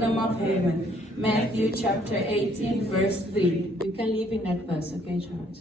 kingdom of heaven. Matthew chapter 18, verse 3. You can live in that verse, okay, church?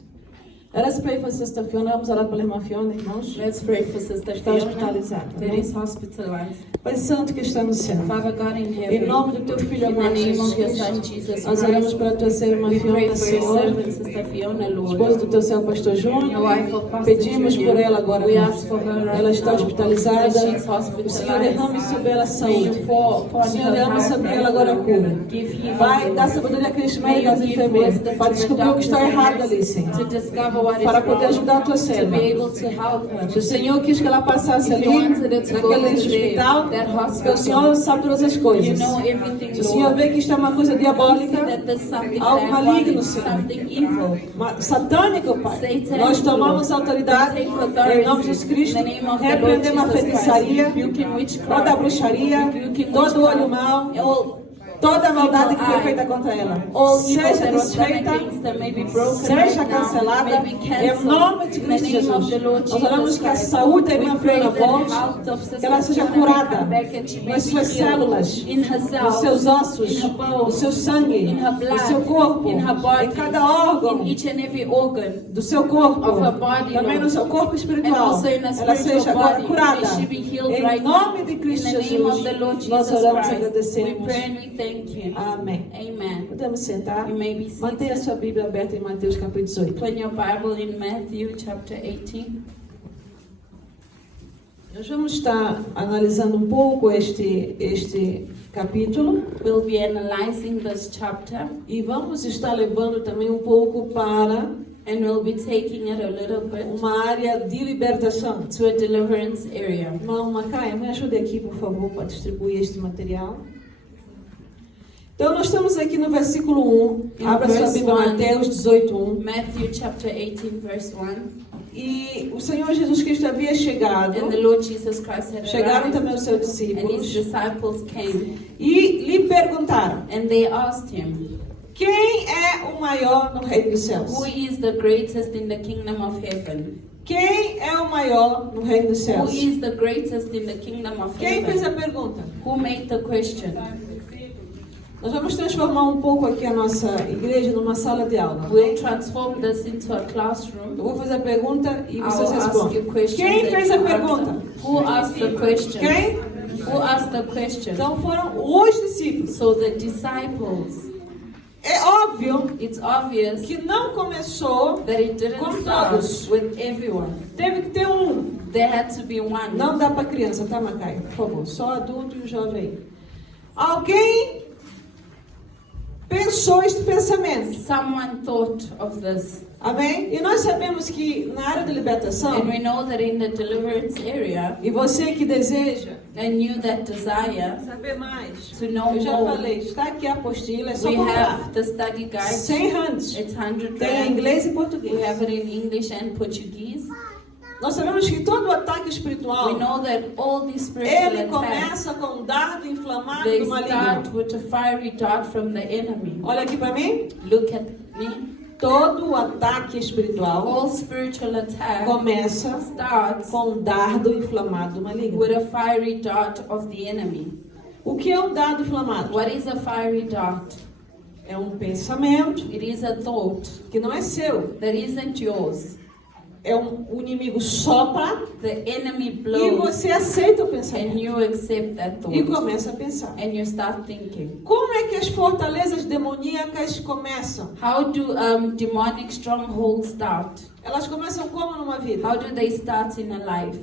Let us pray for Sister Fiona. Vamos orar pela irmã Fiona, irmãos. Let's pray for Sister Está Fiona hospitalizada. that is hospitalized. Pai Santo que está no céu. Father God in Em heaven, nome do teu filho in the amado name Jesus of your Son Cristo, Jesus nós oramos Christ, pela tua serva irmã we pray Fiona, for your Senhor. servant Sister Fiona, Esposa Lord. do teu céu, Pastor The Júnior. wife of Pastor Pedimos por ela Junior, agora. we Pai. ask for her Ela right está now. hospitalizada. That she's O Senhor derrame hospitalized. sobre ela a May saúde. you pour upon O Senhor derrame her sobre ela agora a cura. Give healing. Pai, dá sabedoria àqueles médicos e enfermeiros para descobrir o que está errado ali, Senhor. To discover what is Para poder wrong, ajudar a tua to serva. be able to help her. Se o Senhor quis que ela passasse If ali, you wanted it to go naquele to hospital, that porque o hospital, Senhor sabe todas as you coisas. know everything, Se o Senhor vê Lord. que isto é uma coisa diabólica, That there's something algo maligno, diabolic, Senhor, something evil. satânico, Pai. Satanic, Nós tomamos Lord. autoridade We take em authority nome de Jesus Cristo, in the name of the Lord repreendemos a Jesus Christ, feitiçaria, rebuking witchcraft, toda a bruxaria, rebuking todo o olho witchcraft, mau, all toda a maldade que foi evil feita eye, contra ela. all evil Seja that was done desfeita, against them may be broken seja right now, cancelada, may be em cancelled. nome de In the Cristo name Jesus. of the Lord Nós oramos Jesus que a Christ, saúde da we irmã pray Fiona that volte, health of que ela Sister seja Fiona may curada come back and she may nas be suas healed células, in her nos cells, seus ossos, in her no bones, seu sangue, in her no blood, seu corpo, in her body, em cada órgão in each and every organ do seu corpo, of her body, também Lord. no seu corpo And espiritual, also in her ela spiritual seja agora body, curada. may she be healed Em right nome now. de In Cristo the name of the Lord Jesus, nós Jesus oramos e Christ, we agradecemos. pray and we thank you. Amém. Amen. Podemos sentar? You may be Mantenha seated. sua Bíblia aberta em Mateus capítulo 18. Open your Bible in Matthew chapter 18. Nós vamos estar analisando um pouco este capítulo We'll be analyzing this chapter e vamos estar levando também um pouco para and we'll be taking it a little bit uma área de libertação. to a deliverance area. Irmão Macaia, me ajude aqui, por favor, para distribuir este material. Então, nós estamos aqui no versículo 1. Abra sua Bíblia, Mateus 18:1. Matthew chapter 18 verse 1. E o Senhor Jesus Cristo havia chegado. And the Lord Jesus Christ had Chegaram arrived, também os seus and his discípulos disciples came, e lhe perguntaram: and they asked him, quem é o maior no reino dos céus? who is the greatest in the kingdom of heaven? Quem é o maior no reino dos Who céus? is the greatest in the kingdom of Quem fez a heaven? pergunta? Who made the question? Nós vamos transformar um pouco aqui a nossa igreja numa sala de aula. We'll transform this into a classroom. Eu vou fazer a pergunta e vocês I'll ask you respondem. questions. Quem and fez a you pergunta? answer. Who asked the question? Quem? Who asked the question? Então foram os discípulos. So the disciples. É óbvio It's obvious que não começou, that it didn't Com start todos. with everyone. teve que ter um. There had to be one. Não dá para criança, tá, Macaia? Por favor, só adulto e o jovem. Alguém pensou este pensamento. Someone thought of this. Amém? E nós sabemos que na área de libertação, And we know that in the deliverance area, e você que deseja and you that desire saber mais, to know eu já more, falei, está aqui a apostila, é só we comprar. have the study guide. 100 rands. It's 100 Tem em rand. inglês e We português. have it in English and Portuguese. Nós sabemos que todo ataque We espiritual, know that all these spiritual ele attacks, começa com um dardo inflamado they do start maligno. with a fiery dart from the enemy. Olha aqui para mim. Look at me. Todo ataque espiritual All spiritual attack começa starts com um dardo inflamado do maligno. with a fiery dart of the enemy. O que é um dardo inflamado? What is a fiery dart? É um pensamento It is a thought que não é seu. that isn't yours. O inimigo sopra The enemy e blows você aceita o and pensamento you accept that e thought começa a pensar. and you start thinking. Como é que as fortalezas demoníacas começam? How do demonic strongholds start? Elas começam como numa vida? How do they start in a life?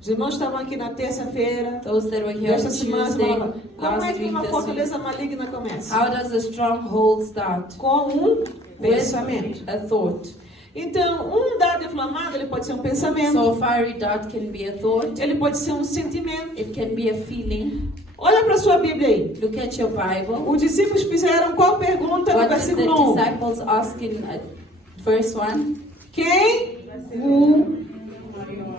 Os irmãos estavam aqui na terça-feira, Those that were here on desta semana, Tuesday, falavam, como é last que week, uma this week. fortaleza maligna começa? How does a stronghold start? Com um With pensamento. a thought. Então, um dardo inflamado, ele pode ser um pensamento, So a fiery dart can be a thought. ele pode ser um sentimento. It can be a feeling. Olha para sua Bíblia aí. Look at your Bible. Os discípulos fizeram qual pergunta no What did the versículo 1? disciples ask in verse 1? Quem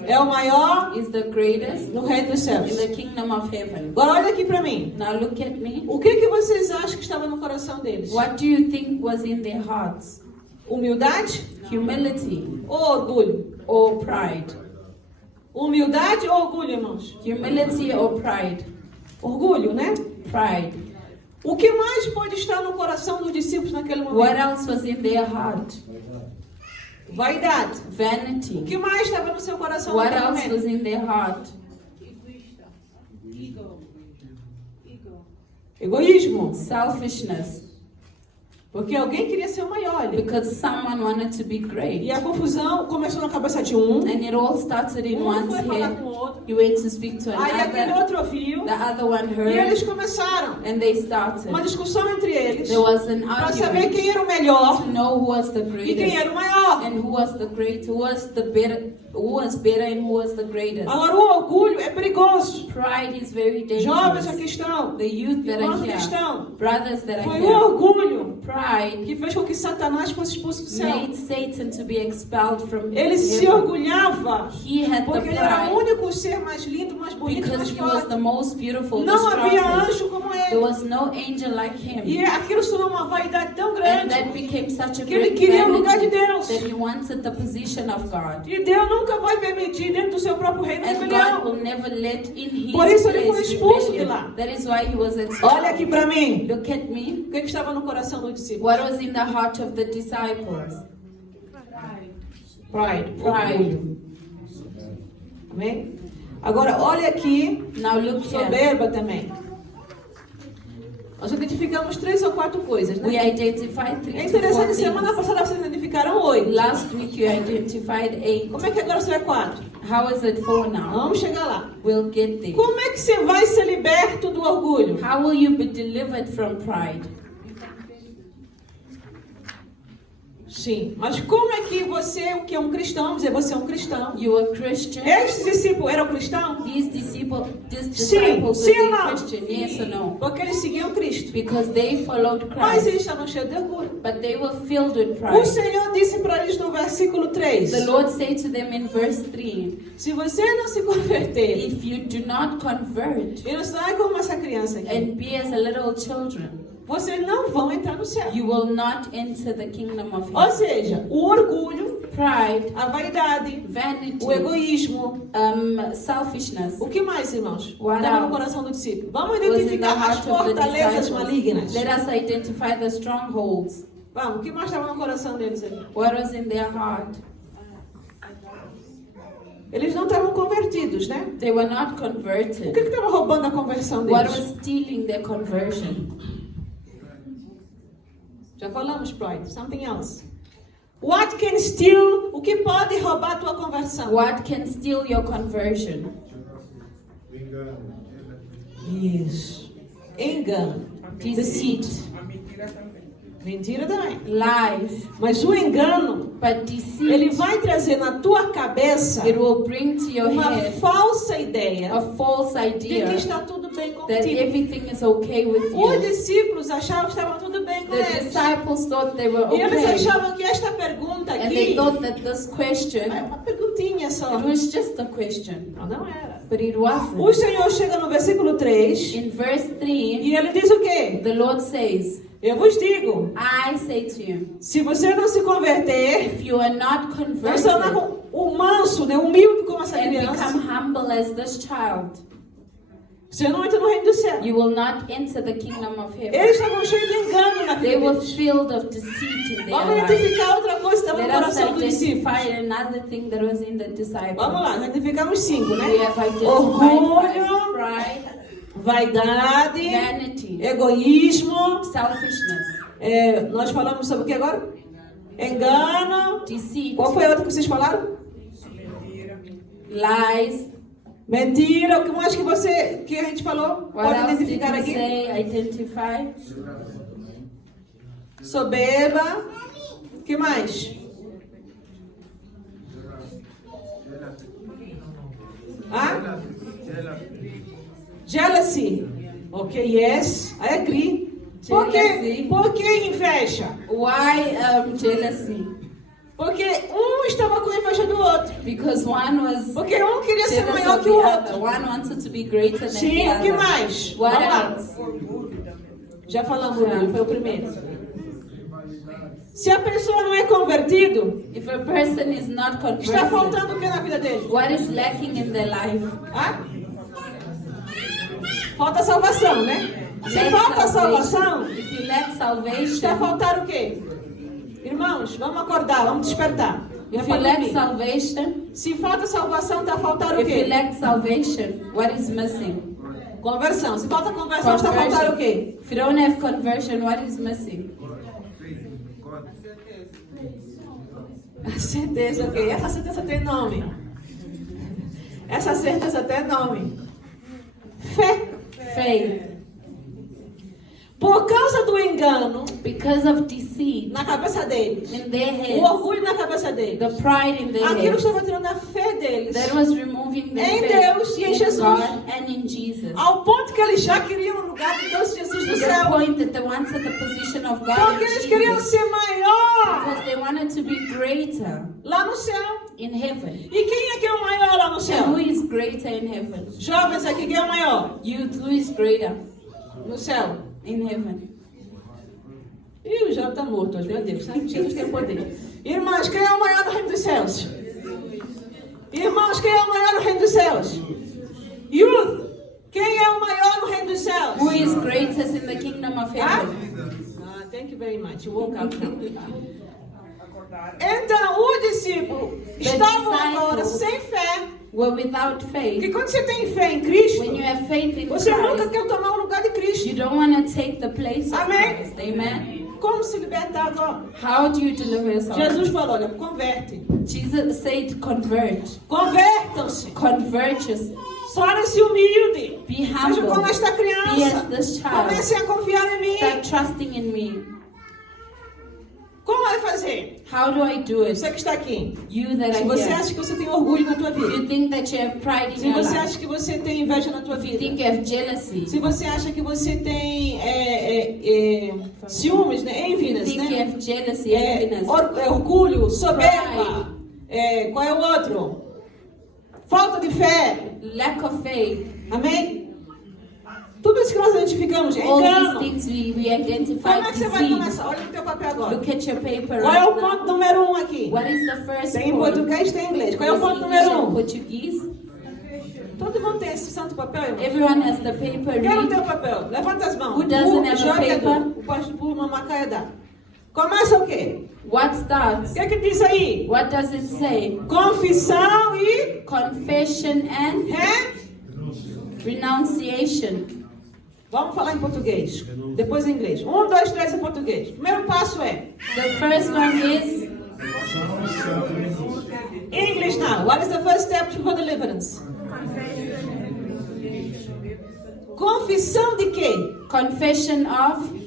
é o maior Is the greatest no reino dos céus? in the kingdom of heaven. Agora olha aqui para mim. Now look at me. O que vocês acham que estava no coração deles? What do you think was in their hearts? Humildade Humility ou orgulho? or pride? Humildade ou orgulho, irmãos? Humility or pride? Orgulho, né? Pride. O que mais pode estar no coração dos discípulos naquele What momento? else was in their heart? Vaidade. O Vanity. que mais estava no seu coração What naquele else was momento? in their heart? Egoísmo. Selfishness. Porque alguém queria ser o maior ali. Because someone wanted to be great. E a confusão começou na cabeça de um. And it all started in one's Foi falar com head. o outro. You went to speak to Aí aquele another. outro ouviu. The other one E eles heard. começaram And they started. uma discussão entre eles. There was an Para saber argument quem era o melhor to know who was the e quem greatest. era o maior. And who was the great, who was the better, who was better and who was the greatest. Agora o orgulho é perigoso. Pride is very Jovens aqui dangerous. estão. The youth that are Irmãos que here, estão. brothers that are Foi o here, orgulho pride que fez com que Satanás fosse expulso do céu. made Satan to be expelled from Ele se heaven. orgulhava He had the porque ele era o pride único ser mais lindo, mais bonito, mais because he was forte. the most beautiful, the Não havia strongest. anjo como There ele. was no angel like E him. aquilo se tornou uma vaidade tão And grande that became such a que ele great queria o lugar de vanity Deus. that he wanted the position of God. E Deus nunca vai permitir dentro do seu próprio reino And God rebelião. will never let in his Por isso ele foi place expulso de rebellion. lá. That is why he was expelled. Olha aqui para mim. Look at me. O que estava no coração do discípulo? What was in the heart of the disciples? Pride. Pride. Orgulho. Amém? Agora, olha aqui. Now look here. Soberba também. Nós identificamos 3 ou 4 coisas, We né? identified É 3 to 4 interessante, semana things. passada vocês identificaram 8. Last week you identified 8. Como é que agora você é 4? How is it 4 now? Vamos chegar lá. We'll get there. Como é que você vai ser liberto do orgulho? How will you be delivered from pride? Sim. Mas como é que você, o que é um cristão, vamos dizer, você é um cristão. You are Christian. Estes discípulos eram cristãos? These disciples Sim, were sim ou they não? Christian? Yes or no? Porque eles seguiam Cristo. Because they followed Mas Christ. eles estavam cheios de orgulho. But they were filled with O pride. Senhor disse para eles no versículo 3. The Lord said to them in verse 3, Se você não se converter if you do not convert e não sai como essa criança aqui, and be as a little children, vocês não vão entrar no céu. you will not enter the kingdom of Ou heaven. seja, o orgulho, Pride, a vaidade, vanity, o egoísmo. selfishness. O que mais, irmãos? What Estava no else? coração do discípulo. Vamos Was in the identificar as heart of the fortalezas disciples. malignas. Let us identify the strongholds. Vamos, o que mais estava no coração deles ali? What was in their heart? Eles não estavam convertidos, né? They were not O converted. que estava roubando a conversão What deles? was stealing their conversion? Já falamos, pride. Something else. What can steal? O que pode roubar a tua conversão? What can steal your conversion? Isso. Engano. Deceit, Mentira também. lies, Mas o engano, but deceit, ele vai trazer na tua cabeça it will bring to your uma head falsa ideia a false de que idea está tudo bem that contigo. everything is okay with Os you. discípulos achavam que estava tudo bem com The eles. disciples thought they were E eles okay, achavam que esta pergunta and they aqui thought that this é question, uma perguntinha só. it was just a question, Não, não era. but it O wasn't. Senhor chega no versículo 3 In verse 3, e ele diz o quê? the Lord says, Eu vos digo, I say to you, se você não se converter, if you are not não se converted tornar o manso, né, humilde como essa and become criança, humble as this child, você não entra no reino do céu. you will not enter the kingdom of heaven. Eles estavam cheios de engano na They vida were deles. filled of deceit in their Vamos life. identificar outra coisa que estava no Let us coração do discípulo. identify another thing that was in the disciples. Vamos lá, nós identificamos 5, né? We have identified Orgulho, pride, vaidade, vanity, egoísmo. selfishness, Nós falamos sobre o que agora? Engano. deceit, Qual foi a outra que vocês falaram? lies. Mentira. O que mais que a gente falou? What Pode else did identificar you aqui? say? Identify. Soberba. O que mais? Ah? Jealousy. Ok, yes. I agree. Por quê? Jealousy. Por que inveja? Why jealousy? Porque um estava com inveja do outro. Because one was Porque um queria ser jealous maior of que the o other. outro. One wanted to be greater than Sim, the o que other. mais? What Vamos lá. else? Já falamos, Bruno, foi o primeiro. Se a pessoa não é convertido, If a person is not está converted, faltando o que na vida dele? what is lacking in their life? Ah? Falta salvação, né? Se falta salvação, if you lack está a salvation, faltar o quê? Irmãos, vamos acordar, vamos despertar. if you lack salvation, Se falta salvação, está a faltar o if you quê? lack salvation, what is missing? Conversão. Se falta conversão, está a faltar o quê? If you don't have conversion, what is missing? A certeza, ok. Essa certeza tem nome. Essa certeza tem nome. Fé. Faith. Por causa do engano Because of deceit na cabeça deles, in their o heads, orgulho na cabeça deles, the pride in their aquilo heads, estava tirando a fé deles, that was removing their em faith Deus e em in Jesus. God and in Jesus. ao ponto que eles já queriam o lugar de Deus e Jesus To no the céu, point that they wanted the position of God porque in eles queriam Jesus. ser maior Because they wanted to be greater lá no céu. in heaven. E quem é que é o maior lá no And céu? who is greater in heaven? Jovens aqui, quem é o maior Youth, who is greater no céu? in heaven? Ih, o jovem está morto hoje, meu Deus, sabe? Jesus tem poder. Irmãos, quem é o maior no reino dos céus? Irmãos, quem é o maior no reino dos céus? Youth, quem é o maior no reino dos céus? Who is greatest in the kingdom of heaven? Ah, thank you very much. You woke up now. Então, o discípulo estava agora sem fé. Were without faith. Porque quando você tem fé em Cristo, When you have faith in você nunca Christ, quer tomar o lugar de Cristo. you don't want to take the place of Amém. Christ. Amen. Como se libertar agora? How do you deliver yourself? Jesus falou, olha, converte. Jesus said, convert. Convertam-se. Convert yourself. Torne-se humilde. Be Seja como humble. esta Be as criança. this child. Comece a confiar em mim. Start trusting in me. Como vai fazer? How do I do it? Você que está aqui. You that Se are você here. acha que você tem orgulho na tua If vida. you think that you have pride in Se your você life. acha que você tem inveja na tua If you vida. think you have jealousy. Se você acha que você tem ciúmes, né? If you Enviness, think you né? have jealousy, enviness. Orgulho, soberba. Qual é o outro? Falta de fé. Lack of faith. Amém? Tudo isso que nós identificamos é All engano. these things we identify Como é que você vai deceit. começar? Olha no teu papel agora. Look at your paper Qual é o right ponto now. número 1 aqui? What is the first Tem em point? português, tem em inglês. Qual é o Is ponto English número and 1? Portuguese. Todo mundo tem esse santo papel, irmão? Everyone has the paper. Quem não Read. tem o papel? Levanta as mãos. Who doesn't have a Joga paper? o pastor por Mamacaia dá. Começa o quê? What starts? O que é que diz aí? What does it say? Confissão e Confession and renunciation. Vamos falar em português. Depois em inglês. 1, 2, 3 em português. Primeiro passo é The first one is English now. What is the first step for deliverance? Confissão de quê? confession of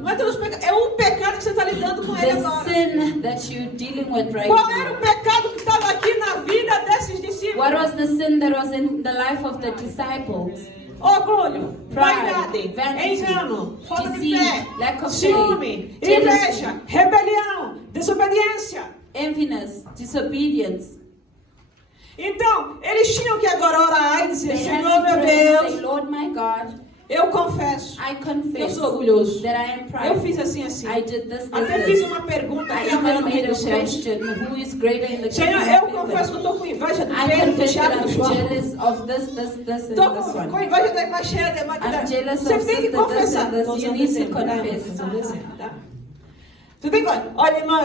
Não é todos os pecados. É um pecado que você está lidando com ele the agora. sin that you're dealing with right Qual era now. o pecado que estava aqui na vida desses discípulos? What was the sin that was in the life of the disciples? Orgulho, Pride, vaidade, vanity, engano, falta de deceit, fé, lack of ciúme, faith, inveja, rebelião, desobediência. Enviness, disobedience. Então, eles tinham que agora orar e dizer, They had Senhor to meu pray and say, Deus, Lord my God, eu confesso, I eu confess sou orgulhoso. that I am Eu prideful. fiz assim, assim. I did this, Até this, fiz this. uma pergunta I que é a maior even no made reino a dos céus. question, who is greater in the Senhor, kingdom eu of confesso que heaven? eu estou com inveja do I Pedro, do confess that Tiago, do I'm João. jealous of this, and Estou this com one. inveja da irmã cheia da I'm Magda. jealous Você of tem que sister this confessar. and this. Estou You usando need to exemplo, tá? confess. Estou usando exemplo, tá? Você tem que, olha, irmã,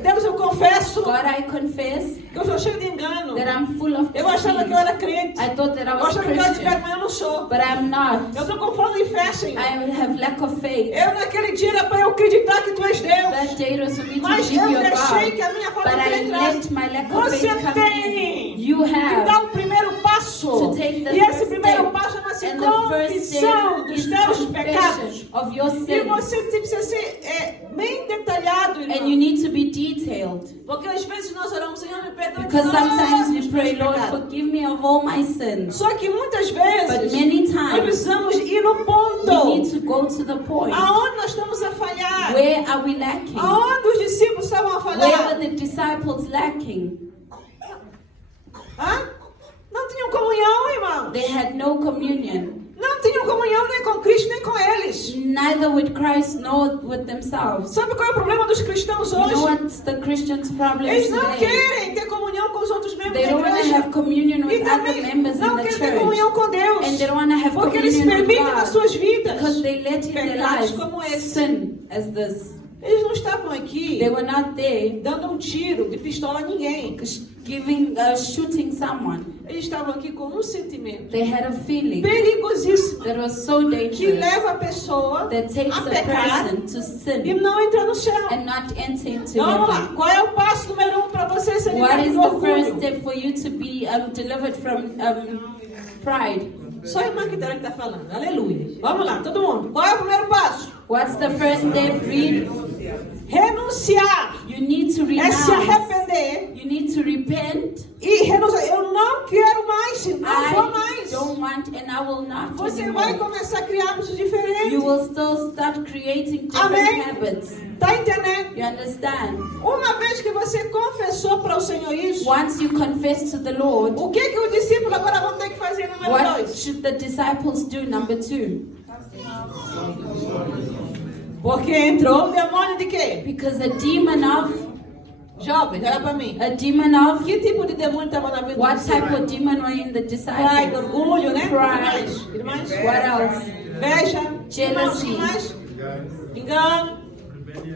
Deus, eu confesso God, I confess que eu sou cheio de engano. that I'm full of Eu achava que eu era crente. I thought that I Eu was achava que eu era de pé, Christian, mas eu não sou. but I'm not. Eu estou com falta de fé, Senhor. I have lack of faith. Eu naquele dia era para eu acreditar que Tu és Deus. That day was for me to Mas give eu you deixei God, que a minha falta but de fé I entrasse. let my lack of Você faith come tem in. You que dar have o primeiro passo. to take the E esse first primeiro step. passo chama-se And the first confissão step dos is teus pecados. confession of your E sin. você precisa ser bem detalhado, irmão. And you need to be detailed. Porque às vezes nós oramos, Senhor, me perdoe de Because sometimes we todos os pray, meus Lord, pecados. forgive me of all my sins. Só que muitas But vezes many nós times precisamos ir no we ponto. need to go to the point. Aonde nós estamos a falhar? Where are we lacking? Aonde os discípulos estavam a Where falhar? were the disciples lacking? Hã? Não tinham comunhão, irmão. They had no communion, Não tinham comunhão nem com Cristo, nem com eles. neither with Christ nor with themselves. Sabe qual é o problema dos cristãos You know hoje? what's the Christians' problem Eles não today? querem ter comunhão com os outros membros They da don't want to igreja. have communion E with other também members in não the querem ter comunhão church. com Deus. And they don't want to have Porque eles communion with permitem nas God. suas vidas Because they let in their pecados lives como esse. sin as this. Eles não estavam aqui They were not there dando um tiro de pistola a ninguém. shooting someone. Eles estavam aqui com um sentimento They had a feeling perigosíssimo that was so que dangerous leva a pessoa that takes a a pecar person to e sin não entrar no céu. and not enter into Então vamos lá. heaven. Qual é o passo número 1 para você ser What liberto is do the first orgulho? step for you to be delivered from pride? Só a irmã que está falando. Aleluia. Vamos lá, todo mundo. Qual é o primeiro passo? What's the first step? Read. Renunciar. You need to É se renounce. arrepender You need to repent. e renunciar. Eu não quero mais, não vou I mais. don't want and I will not Você vai anymore. começar a criar hábitos diferentes. You will still start creating different Amém? habits. Tá entendendo? You understand? Uma vez que você confessou para o Senhor isso, Once you confess to the Lord, o que o discípulo agora vão ter que fazer número what 2? should the disciples do? Number 2. Porque entrou o demônio de quê? Because a demon of, Jovens, olha para mim. a demon of, Que tipo de demônio estava na vida what dos type discípulos? of demon were in the Pride, disciples? orgulho, né? Pride. Irmãs? What else? Inveja. Jealousy. Irmãos, mais? Engano.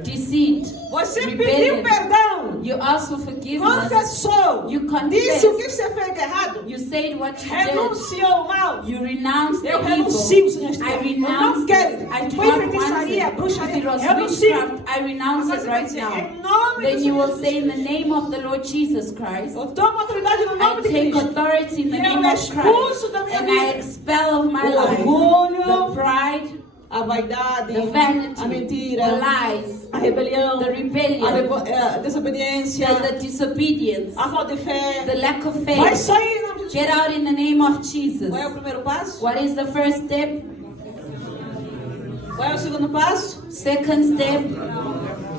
Deceit. Você pediu Rebellion. perdão. You ask for forgiveness. Confessou. You confess. Disse o que você fez de errado. You said what you did. Renunciou o mal. You renounce the Eu evil. renuncio, Senhor. I Eu renounce não quero. it. I do Foi not feitiçaria, want it. bruxaria. If it was Renuncio. witchcraft, I renounce Agora it você vai right dizer, now. em nome de Then you will Jesus. say in the name of the Lord Jesus Christ, Eu tomo autoridade no I nome de take Cristo. authority in the Eu name of expulso Christ, da minha and vida I expel of my o life orgulho, the pride, a vaidade, the vanity, a mentira, the lies, a rebelião, the rebellion, a desobediência, the disobedience, a falta de fé. the lack of Vai faith. sair em nome de Jesus. Get out in the name of Jesus. Qual é o primeiro passo? What is the first step? Qual é o segundo passo? Second step,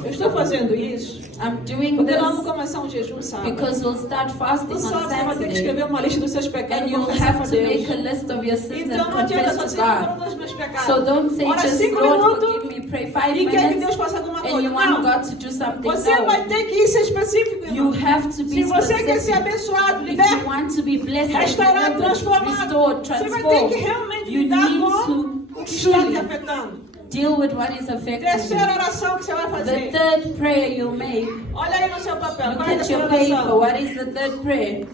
Eu estou fazendo isso I'm doing porque nós vamos this começar um jejum sábado. because we'll start fasting No on sábado você vai ter que Saturday, escrever uma lista dos seus pecados and e you'll confessar have para to make Deus. a list of your sins Então and não adianta confess só to dizer, "Ah, God. foram os meus pecados." So don't say Ora just, 5 Lord, minutos forgive me, pray 5 e quer que Deus minutes, faça alguma and coisa. you want Não. God to do something. Você vai No, ter que ser específico, you irmão. have to be Se você quer ser specific. abençoado, If you liberto, want to be blessed, restaurado, delivered, transformado, restored, você vai ter que transformed, realmente you lidar need com to o que está te truly afetando. deal with what is affecting Terceira you. oração que você vai The fazer. third prayer you'll make, Olha aí no seu papel. look Qual é a at your terceira paper. oração? What is the third prayer?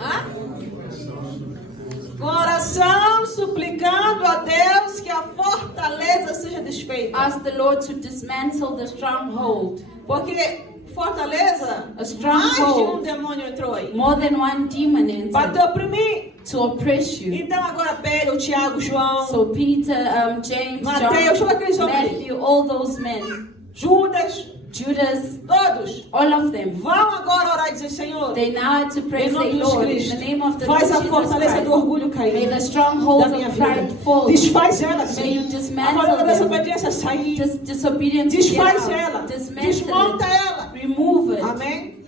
Hã? Oração suplicando a Deus que a fortaleza seja desfeita. Ask the Lord to dismantle the stronghold. Porque fortaleza, A stronghold. mais de um demônio entrou aí. More than one demon entered Para oprimir. to oppress you. Então agora Pedro, Tiago, João, So Peter, James, Mateus, todos John, aqueles homens, Matthew, all those men, Judas, Judas, todos all of them, vão agora orar e dizer, Senhor, they now had to pray, em nome say, de Jesus Lord, in Cristo, the name of the faz Lord a Jesus fortaleza do Christ, orgulho may cair the strongholds da minha of pride vida. fall. Desfaz ela, May you Senhor. A dismantle fortaleza da them. desobediência sair. Disobedience get Desfaz out. ela. Dismantle Desmonta it. ela. Remove it. Amém?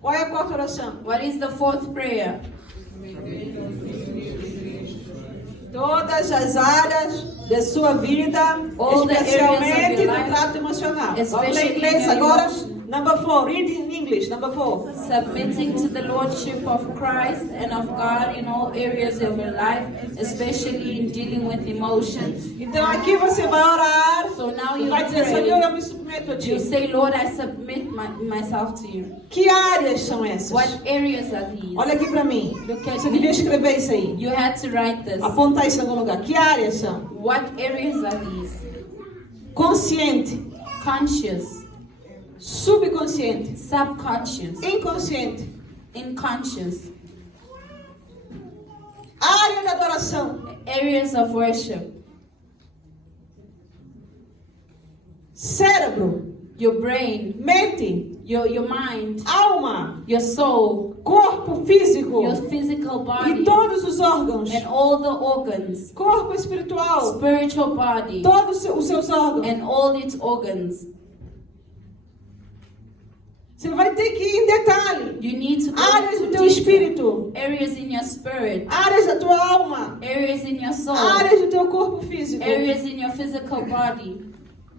Qual é a quarta oração? What is the fourth prayer? Todas as áreas de sua vida, All the areas of especialmente your no life, trato emocional. Vamos ler especially em inglês in your agora. emotion. Number 4, read in English. Number 4. Submitting to the Lordship of Christ and of God in all areas of your life, especially in dealing with emotions. Então aqui você vai orar. So now E you vai dizer, pray. Senhor, eu me submeto a You ti. say, Lord, I submit myself to you. Que áreas são essas? What areas are these? Olha aqui para mim. Look at Você me. devia escrever isso aí. You had to write this. Apontar isso em algum lugar. Que áreas são? What areas are these? Consciente, Conscious, subconsciente, subconscious, inconsciente. unconscious, Área de adoração. areas of worship, Cérebro, your brain, mente, your mind, alma, your soul, corpo físico your physical e body, todos os órgãos. and all the organs, Corpo espiritual, spiritual body, todos os seus órgãos. and all its organs. Você vai ter que ir em detalhe. You need to go Áreas do to teu detail. espírito, Areas in your spirit, áreas da tua alma, areas in your soul, áreas do teu corpo físico. areas in your physical body.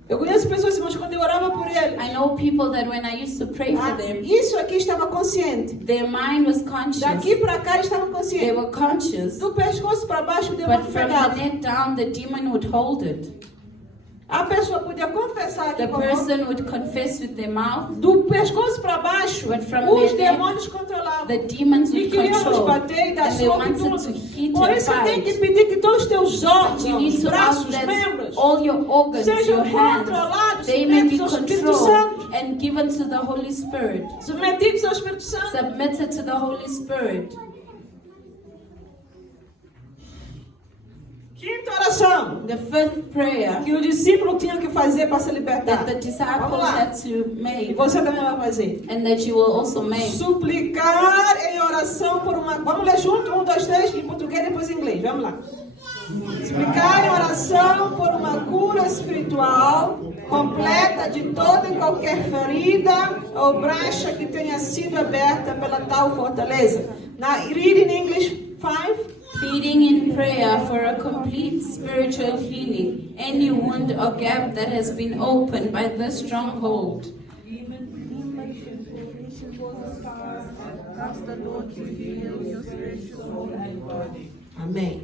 Eu conheço pessoas, irmãos, quando eu orava por eles, I know people that when I used to pray for them, isso aqui estava consciente. their mind was conscious. Daqui para cá eles estavam They conscientes. were conscious. Do pescoço para baixo o But demônio from the pegava. neck down, the demon would hold it. A pessoa podia confessar aqui The com a boca. person would confess with their mouth. Do pescoço para baixo, But from os their neck, demônios controlavam. The demons E would queriam nos control. bater e dar And they soco e wanted tudo. to hit Por and isso tem que fight. pedir que todos os teus But you órgãos, need to ask braços, that membros, all your organs, sejam your hands, controlados, they may be submetidos ao Espírito controlled Santo. and given to the Holy Spirit. Submetidos ao Espírito Santo. Submitted to the Holy Spirit. Quinta oração The fifth prayer que o discípulo tinha que fazer para se that libertar. the Vamos disciples lá. had to E make, você também vai fazer. and that you will also make. Suplicar em oração por uma... Vamos ler junto? 1, 2, 3, em português e depois em inglês. Vamos lá. Suplicar em oração por uma cura espiritual completa de toda e qualquer ferida ou brecha que tenha sido aberta pela tal fortaleza. Now, read in English 5. Pleading in prayer for a complete spiritual healing, any wound or gap that has been opened by the stronghold. Amém.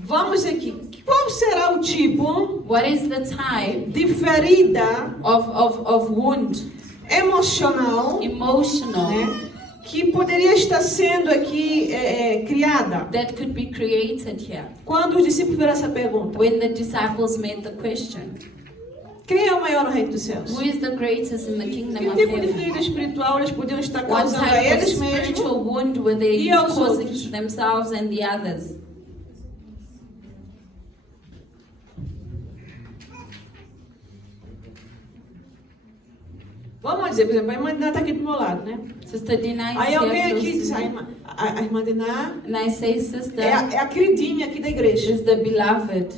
Vamos aqui. Qual será o tipo What is the type de ferida of wound, emocional, emotional, né, que poderia estar sendo aqui criada that could be created here? quando os discípulos fizeram essa pergunta? When the disciples made the question, Quem é o maior no reino dos céus? who is the greatest in the kingdom Que of tipo de heaven? ferida espiritual eles podiam estar What causando a type of eles mesmos? spiritual wound were they E aos causing outros? to themselves and the others? Vamos dizer, por exemplo, a irmã Diná está aqui do meu lado, né? Sister Dina is Aí alguém here aqui close diz, to a me. irmã Diná And I say, sister, é a queridinha aqui da igreja. is the beloved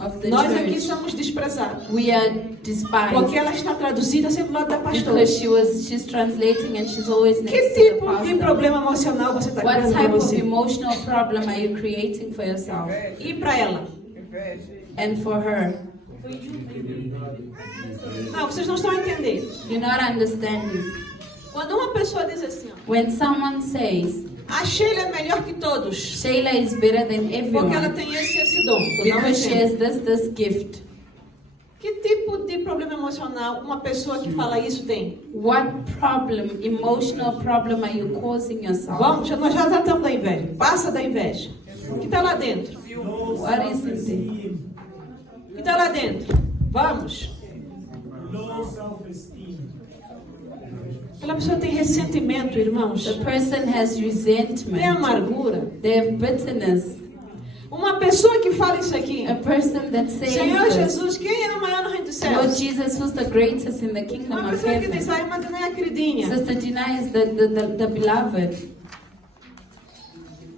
of the Nós aqui church. somos desprezados. We are despised Porque ela está traduzida sempre do lado da pastora. because she's translating and she's always Que next to the tipo de pastor. problema emocional você está What criando para type of você? emotional problem are you creating for yourself E para ela? and for her? Não, vocês não estão entendendo. You're not understanding. Quando uma pessoa diz assim, ó, When someone says, a Sheila é melhor que todos, Shayla is better than porque ela everyone tem esse dom. Vou dar um because she exemplo. has this gift. Que tipo de problema emocional uma pessoa que fala isso tem? What problem, emotional problem are you causing yourself? Nós já tratamos da inveja. Passa da inveja. O que está lá dentro? What is it? O que está lá dentro? Vamos. Low self-esteem. Aquela pessoa tem ressentimento, irmãos. The person has Tem resentment. amargura. They have bitterness. Uma pessoa que fala isso aqui. A person that says Senhor this, Jesus, quem é o maior no reino dos Lord céus? Jesus, who's the greatest in the kingdom Uma of pessoa que heaven. diz, a irmã não é a queridinha. Sister Dina is the beloved.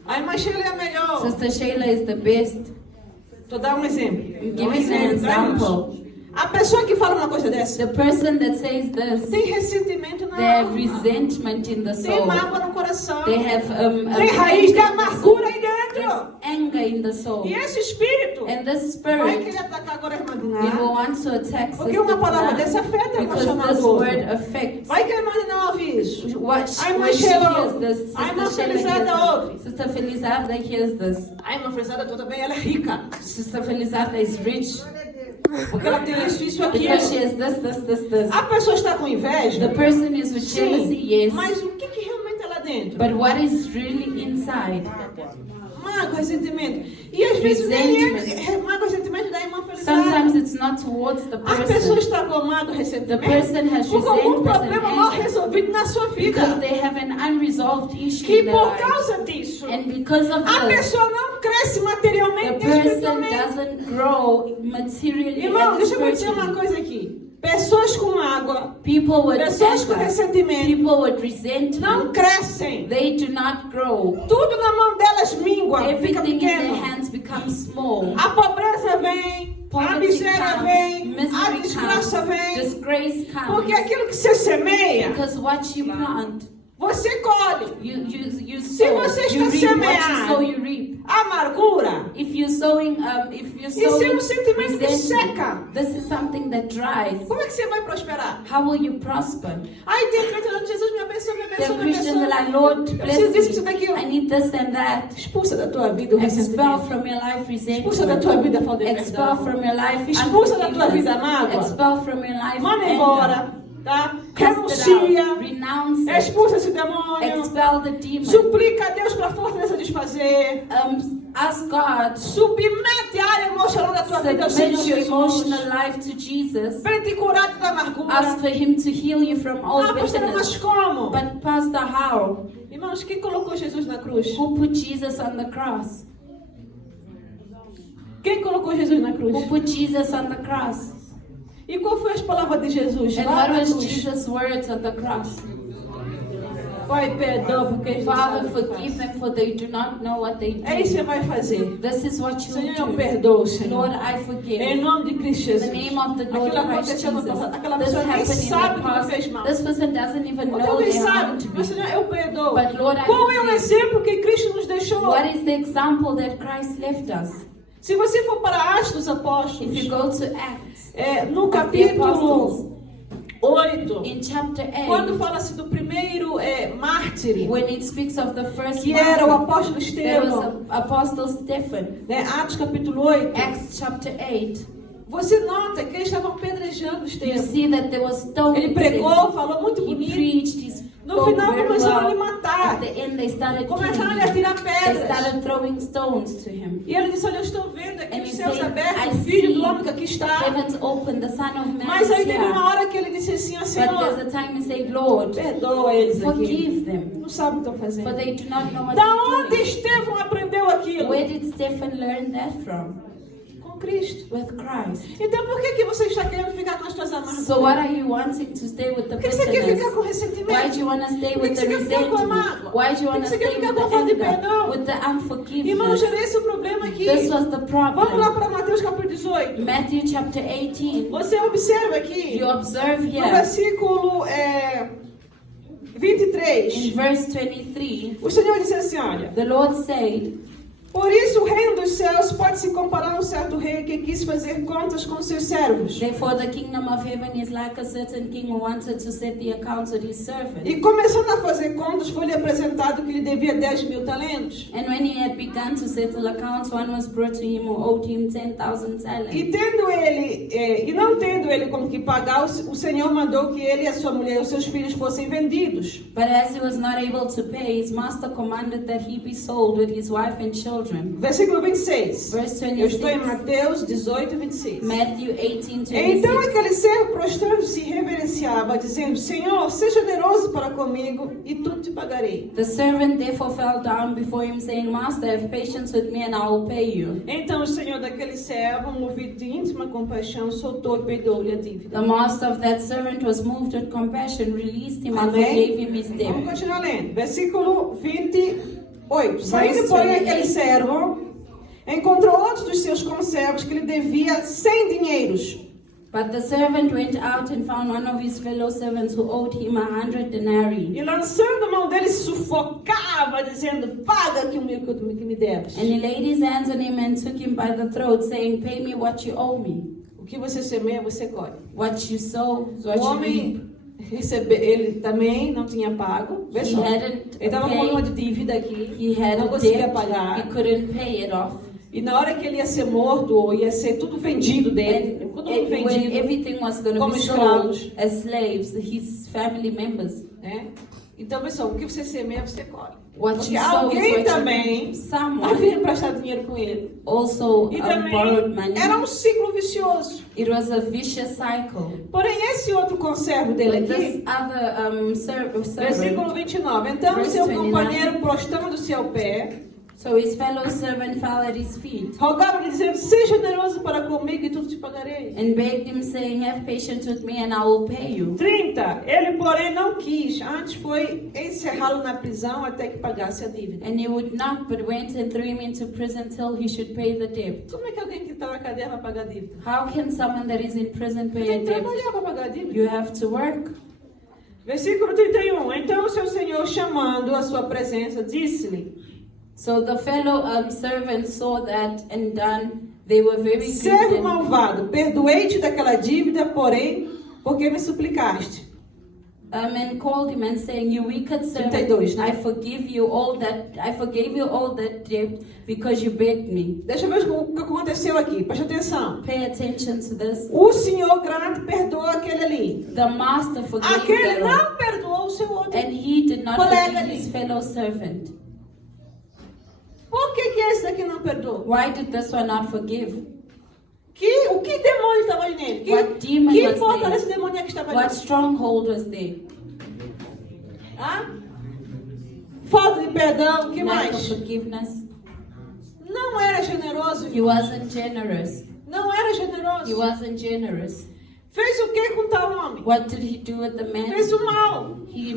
A irmã Sheila é a melhor. Sister Shayla is the best. Estou dando um exemplo. I'm Dá um giving an exemplo, tá, irmãos? example. A pessoa que fala uma coisa dessa The person that says this, tem ressentimento na they have alma. resentment in the Tem soul. mágoa no coração. They have Tem raiz de anger in the amargura soul. aí dentro. There's anger in the soul. E esse espírito And this vai spirit, querer atacar agora a irmã it will Diná. want to attack Porque Sister uma palavra Dina, dessa afeta o because emocional this do outro. word affects. Vai que a irmã Diná ouve isso. What A irmã when she Sheila hears ouve. this, A irmã Sister Shayla Felizarda hears ouve. this. Sister Felizarda hears this. A irmã Felizarda toda bem, ela é rica. Sister Felizarda is rich Porque ela tem isso, aquilo. because she has this. A pessoa está com The inveja. person is with jealousy, yes. Mas o que realmente é lá dentro? But what is really inside? Mágoa, ressentimento. E às vezes nem Resentment. é mágoa, ressentimento da irmã Felizarda. Sometimes it's not towards the A pessoa person está com mágoa, The ressentimento person has por algum resentment and problema mal anger. resolvido na sua vida. because they have an unresolved issue Que in their por life. causa disso, And because of a this, pessoa não cresce the materialmente nem person espiritualmente. doesn't grow materially Irmão, and deixa eu dizer uma spiritually. coisa aqui. Pessoas com mágoa, People with pessoas com anger, ressentimento, people with não resentment, crescem. they do not grow. Tudo na mão delas mingua, fica Everything in their pequeno. hands becomes small. A pobreza vem, a Poverty miséria comes, vem, a misery desgraça comes, vem. disgrace Porque comes. aquilo que você semeia, Because what you plant, você colhe. You Se sow. você You está reap what you sow, semeando you reap. amargura, If you're sowing, isso é um sentimento que seca. this is something that dries. Como é que você vai prosperar? How will you prosper? Aí tem crente falando, Jesus me abençoe, me The abençoe, me Christians are like, abençoe. Lord, Eu preciso disso, bless isso me. daqui. I need this and that. Expulsa da tua vida o Expel ressentimento. from your life Expulsa da tua resentment. vida a falta de Expel perdão. from your life Expulsa da tua unforgiveness. vida a mágoa. Expel from your life Manda anger. embora, tá? Cast it Renuncia. out. Renounce it. Expulsa esse demônio. Expel the demon. Suplica a Deus para fortaleza desfazer. Ask God. Submete a área emocional da tua vida ao Senhor Submit your Jesus. emotional life to Jesus. Vem te curar da amargura. Ask for Him to heal you from all Pastor, mas bitterness. como? But Pastor, how? Irmãos, quem colocou Jesus na cruz? Who put Jesus on the cross? Quem colocou Jesus na cruz? Who put Jesus on the cross? E qual foi as palavras de Jesus And lá what na was cruz? Jesus' words on the cross? Pai, perdão, porque eles não Father, sabem o que forgive fazem. them for they do not know what they É isso que você do. vai fazer. This is what you Senhor, eu do. perdoo, Senhor. Lord, I forgive. Em nome de Cristo In Jesus. the name of the Lord Aquilo Christ aconteceu no Jesus. passado. Aquela This pessoa nem happened in sabe the que me fez past. mal. This person doesn't even Ou know talvez they sabe, harmed mas me. Senhor, eu perdoo. But Lord, I Qual é o forgive. exemplo que Cristo nos deixou? What is the example that Christ left us? Se você for para Atos dos If Apóstolos, you go to Acts, no of the capítulo Apostles, 8, in chapter quando 8, fala-se do primeiro mártir, when it speaks of the first que era o martyr, apóstolo there was Estevão, Apostle Stephen. Atos capítulo 8, Acts chapter 8, você nota que eles estavam apedrejando you Estevão. see that there was stoning. Ele pregou, falou muito He bonito. preached, he No spoke final very começaram a lhe well. matar. At the end, they started Começaram a lhe killing him. atirar They pedras. started throwing stones to him. E ele disse, olha, eu estou vendo aqui And os he céus said, abertos, I o Filho see do Homem que aqui está. Heavens open, the Son of Man Mas is aí teve uma here. hora que ele disse assim, But Senhor, there's a time he said, Lord, perdoa eles aqui. forgive them, Não sabem o que estão for fazendo. they do not know what Da they're onde doing. Estevão aprendeu aquilo? Where did Stephen learn that from? Com Cristo. With Christ. Então por que você está querendo ficar com as tuas amarguras? So what are you wanting to stay with the Por que você quer ficar com bitterness? ressentimento? Why do you want to stay Por que with você the quer ficar com a resentment? mágoa? Why do you Por want que to você quer stay ficar with com a the falta de anger? perdão? With the Irmãos, unforgiveness? era esse o problema aqui. This was the Vamos lá problem. para Mateus capítulo 18. Matthew chapter 18. Você observa aqui, You observe no here versículo 23, in verse 23, o Senhor disse assim, olha, the Lord said, por isso o reino dos céus pode se comparar a um certo rei que quis fazer contas com seus servos. therefore the kingdom of heaven is like a certain king who wanted to set the accounts with his servants. E começando a fazer contas, foi-lhe apresentado que lhe devia 10.000 talentos. And when he had begun to settle accounts, one was brought to him who owed him 10,000 talents. E não tendo ele como que pagar, o Senhor mandou que ele, a sua mulher e os seus filhos fossem vendidos. But as he was not able to pay, his master commanded that he be sold with his wife and children. Versículo 26. Verse Eu estou em 26, Mateus 18, 26. Matthew 18, Então 26. aquele servo prostrando-se reverenciava, dizendo, Senhor, seja generoso para comigo e tudo te pagarei. The servant therefore fell down before him, saying, Master, have patience with me and I will pay you. Então o Senhor daquele servo, movido de íntima compaixão, soltou e perdoou-lhe a dívida. The master of that servant was moved with compassion, released him and Amém? forgave him his Vamos debt. continuar lendo. Versículo 28. Saindo, Verse porém, 28. aquele servo, encontrou outro dos seus conservos que lhe devia 100 dinheiros. But the servant went out and found one of his fellow servants who owed him 100 denarii. E lançando a mão dele, sufocava, dizendo, paga aqui o meu que me deves. And he laid his hands on him and took him by the throat, saying, Pay me what you owe me. O que você semeia, você colhe. What you sow is what O you reap. homem, ele também não tinha pago. Vê He só. Ele hadn't estava com uma paid. dívida aqui. He had Não a conseguia debt. pagar. He couldn't pay it off. E na hora que ele ia ser morto, ou ia ser tudo vendido dele, And tudo when vendido, everything was going to como be escravos. sold as slaves, his family members, né? Então, pessoal, o que você semeia, você colhe. what Porque you sow is alguém what you também reap. Someone havia emprestado dinheiro com ele. also E borrowed também money. era um ciclo vicioso. It was a vicious cycle. Porém, esse outro conservo dele But this aqui, other servant, versículo 29. Então, Verse seu 29. companheiro, prostrando-se ao pé, so his fellow servant fell at his feet rogava-lhe, dizendo, seja generoso para comigo e tudo te pagarei. and begged him, saying, Have patience with me and I will pay you. 30. Ele, porém, não quis. Antes foi encerrá-lo na prisão até que pagasse a dívida. And he would not, but went and threw him into prison till he should pay the debt. Como é que alguém que está na cadeia vai pagar a dívida? How can someone that is in prison pay Tem a que debt? trabalhar para pagar a dívida. You have to work. Versículo 31. Então o seu senhor, chamando à sua presença, disse-lhe: So the fellow servant saw that and done. They were very servo grieved. malvado, perdoei-te daquela dívida, porém, porque me suplicaste. And called him and saying, "You wicked servant, 32, né? I forgave you all that debt because you begged me." Deixa eu ver o que aconteceu aqui. Preste atenção. Pay attention to this. O senhor grande perdoou aquele ali. The master forgave Aquele that one, não perdoou o seu outro. and he did not Colega forgive ali. his fellow servant. Por que esse daqui não perdoou? Why did this one not forgive? O que demônio estava aí nele? What demon Que was fortaleza there? demoníaca estava What ali? stronghold was there? Ah? Falta de perdão, que Lack of mais? forgiveness. Não era generoso. He wasn't generous. Não era He generoso. wasn't generous. Fez o que com tal homem? What did he do with the man? Fez o mal. He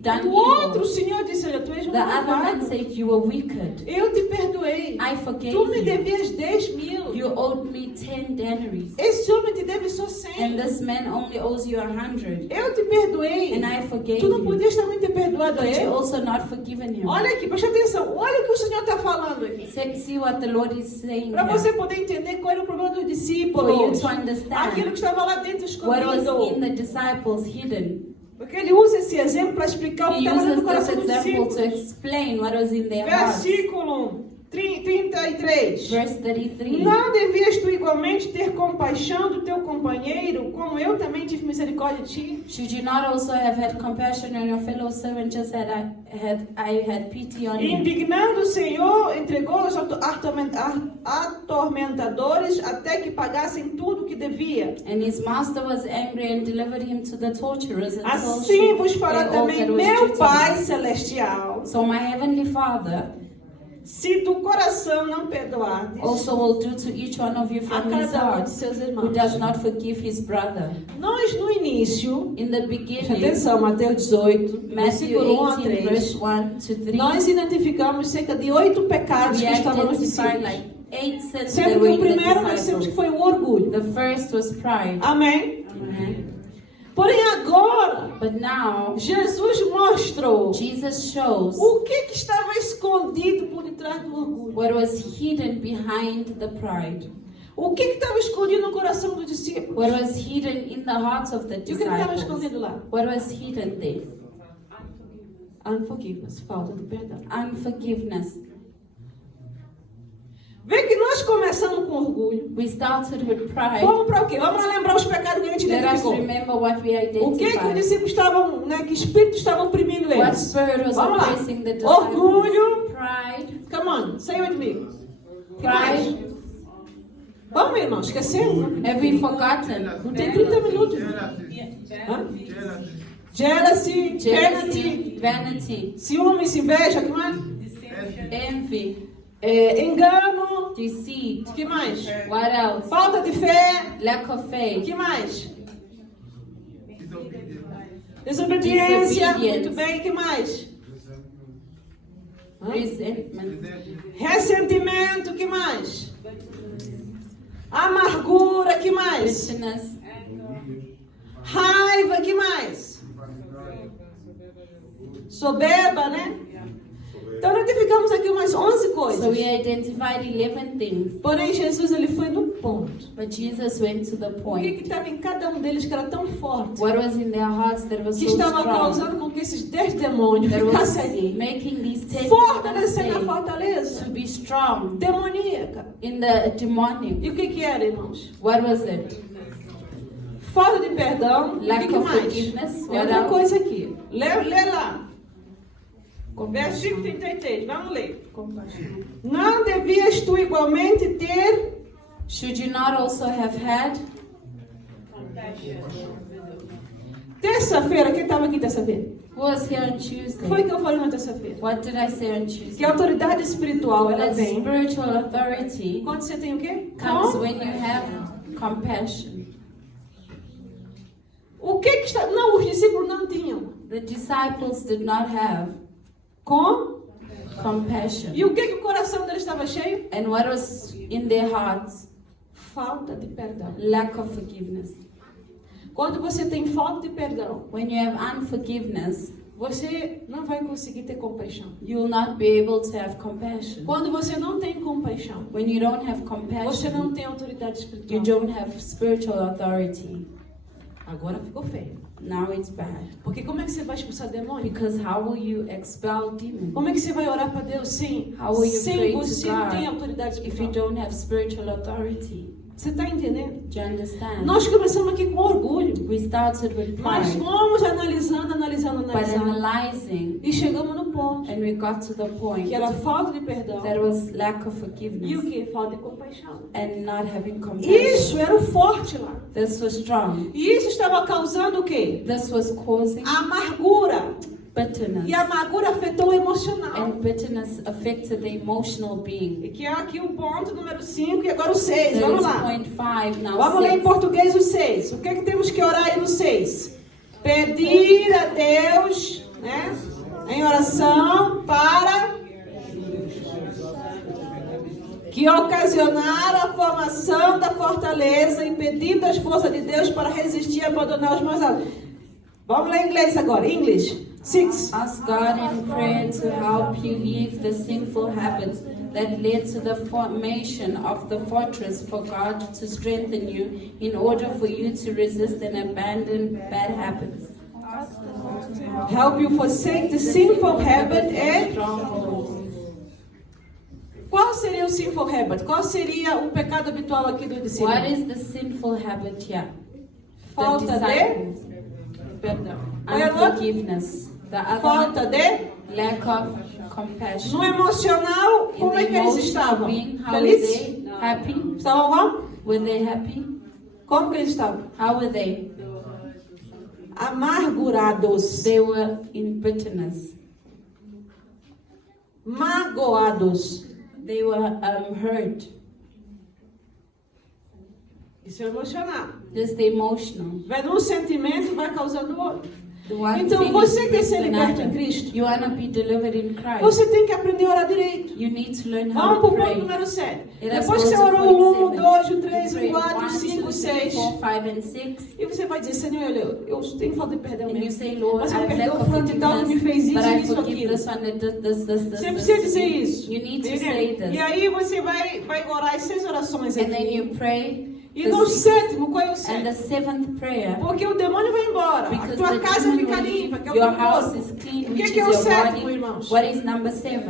done O outro, o evil. Senhor disse: olha, tu és um The other man malvado. said, "You were wicked. Eu te perdoei. I forgave Tu me you. devias 10.000. You owed me 10 denaries, Esse homem te deve só and 100. this man only owes you 100. Eu te perdoei. And I forgave Tu não you. podias também ter perdoado a But you ele? also not forgiven him." Olha aqui, presta atenção. Olha o que o Senhor está falando aqui. See what the Lord is saying Para here. você poder entender qual era o problema dos For you discípulos. to understand Aquilo que estava lá dentro what was escondido. in the disciples hidden. Porque ele usa esse exemplo para explicar o que He estava dentro uses do this coração dos example to discípulos. explain what was in their hearts. Versículo 33. Verse 33. Não devias tu igualmente ter compaixão do teu companheiro, como eu também tive misericórdia de ti? Should you not also have had compassion on your fellow servant, just as I had pity on him? Indignando o Senhor, entregou os atormentadores até que pagassem tudo o que devia. And his master was angry and delivered him to the torturers until Assim vos fará pay all também that was meu due to Pai him. Celestial, So my heavenly Father se do coração não perdoardes also will do to each one of you a from his cada um heart de seus who irmãos. does not forgive his brother. Nós no início, In the preste beginning, atenção, Mateus 18, Matthew versículo 1 a 18, verse 3, 1 to 3, nós identificamos cerca de 8 pecados we que estavam nos identified discípulos. like 8 sins that Sendo que were o in the primeiro nós dissemos que disciples. foi o orgulho. The first was pride. Amém? Amen. Porém agora, But now, Jesus mostrou Jesus shows o que estava escondido por detrás do orgulho. what was hidden behind the pride. O que estava escondido no coração dos discípulos? What was hidden in the hearts of the E o que estava disciples. escondido lá? What was hidden there? Unforgiveness, falta de perdão. Unforgiveness. Vê que nós começamos com orgulho. We started with pride. Vamos para o quê? Vamos lembrar os pecados que a gente Let us identificou. remember what we O que os identified. discípulos estavam, que espírito estavam oprimindo What eles? spirit was Vamos lá. oppressing the disciples? Orgulho. Pride. Come on, say with me. Que mais? Pride. Vamos, irmão, esqueceu? Have we forgotten? Não tem 30 minutos. Hã? Jealousy, vanity, Jealousy, vanity, ciúmes, inveja, que mais? envy, Engano, deceit. que mais? What else? Falta de fé, Lack of faith. que mais? Desobediência, Disobedience. muito bem, que mais? Hã? Resentment. Ressentimento, que mais? Amargura, que mais? Bitterness. Raiva, que mais? Soberba, né? Então identificamos aqui umas 11 So coisas. we identified 11 things. Porém, Jesus ele foi no ponto. But Jesus went to the O que point. estava em cada um deles que era tão forte, What was in their hearts that was que so estava strong. causando com que esses 10 demônios That was ficassem ali, making these 10 fortalecendo a demons fortaleza to be strong demoníaca. in the demonic. E o que era, irmãos? What was it? Falta de perdão. E o Lack que of mais? forgiveness. Tem What outra else? coisa aqui. Lê lá. Versículo 33. Vamos ler. Não devias tu igualmente ter Should you not also have had? terça-feira? Quem estava aqui terça-feira? Who was here on O que foi Tuesday? que eu falei na terça-feira? What did I say on Que Tuesday? a autoridade espiritual, ela That vem spiritual authority quando você tem o quê? comes when you have compassion. O que está... Não, os discípulos não tinham. The disciples did not have compassion. E o que o coração deles estava cheio? And what was in their hearts? Falta de perdão. Lack of forgiveness. Quando você tem falta de perdão, when you have unforgiveness, você não vai conseguir ter compaixão. you will not be able to have compassion. Quando você não tem compaixão, When you don't have você não compassion, tem autoridade you espiritual. don't have spiritual authority. Agora ficou feio. Now it's bad. Porque como é que você vai expulsar demônio? Because how will you expel demons Como é que você vai orar para Deus sem How will you pray to você não tem God autoridade if you espiritual? don't have spiritual authority? Você está entendendo? Do you understand? Nós começamos aqui com orgulho. We started with Mas pride, fomos analisando. but analyzing, E chegamos no ponto and we got to the point que era falta de perdão. that was lack of E o forgiveness que? Falta de compaixão. and not having compassion. Isso era o forte lá. This was strong. E isso estava causando o quê? This was causing Amargura. bitterness. E a amargura afetou o emocional. And bitterness affected the emotional being. E que é aqui o ponto número 5 e agora o 6. That Vamos is lá. point 5, now Vamos ler em 6. português o 6. O que é que temos que orar aí no 6? Pedir a Deus, né, em oração para que ocasionar a formação da fortaleza, impedindo as forças de Deus para resistir e abandonar os maus hábitos. Vamos ler em inglês agora. English. 6. Ask God in prayer to help you leave the sinful habits that led to the formation of the fortress, for God to strengthen you in order for you to resist and abandon bad habits. Help you forsake the sinful habit and... Strongholds. Qual seria o sinful habit? Qual seria o pecado habitual aqui do discípulo? What is the sinful habit here? The Falta de disciples. perdão. Qual é o outro? Unforgiveness. The other Falta one, de... lack of compassion. No emocional, In como é the que eles emotional estavam? being, how were Felizes? they? Happy? Estavam como? Were they happy? Como que eles estavam? How were they? Amargurados. They were in bitterness. Magoados. They were hurt. Isso é emocional. Just the emotional. Vai num sentimento, vai causando outro. The one Então, feeling você quer ser is liberto em another. Cristo? You want to be delivered in Christ. Você tem que aprender a orar direito. You need to learn Vamos how para to o ponto pray. número 7. Let us Depois que go você to orou point o 1, o 7. 2, o 3, Pray o 4, o 1, 5, 2, o 3, 6. 4, 5 and 6. E você vai dizer, Senhor, eu tenho falta de perdão And you mesmo. say, Lord, Mas I eu have perdoo lack o of fulano de tal que me fez forgiveness, isso, but I isso, forgive aquilo. this one that did this. Você precisa dizer isso. You need to Entendeu? say this. E aí você vai orar as 6 orações And then aqui. you pray. E the no sixth- sétimo, qual é o And sétimo? the seventh prayer. Porque o demônio vai embora. A Because tua the casa demon fica will limpa, leave, que é o your teu house corpo. is clean, O which que is é o your sétimo, body. irmãos? What is number 7?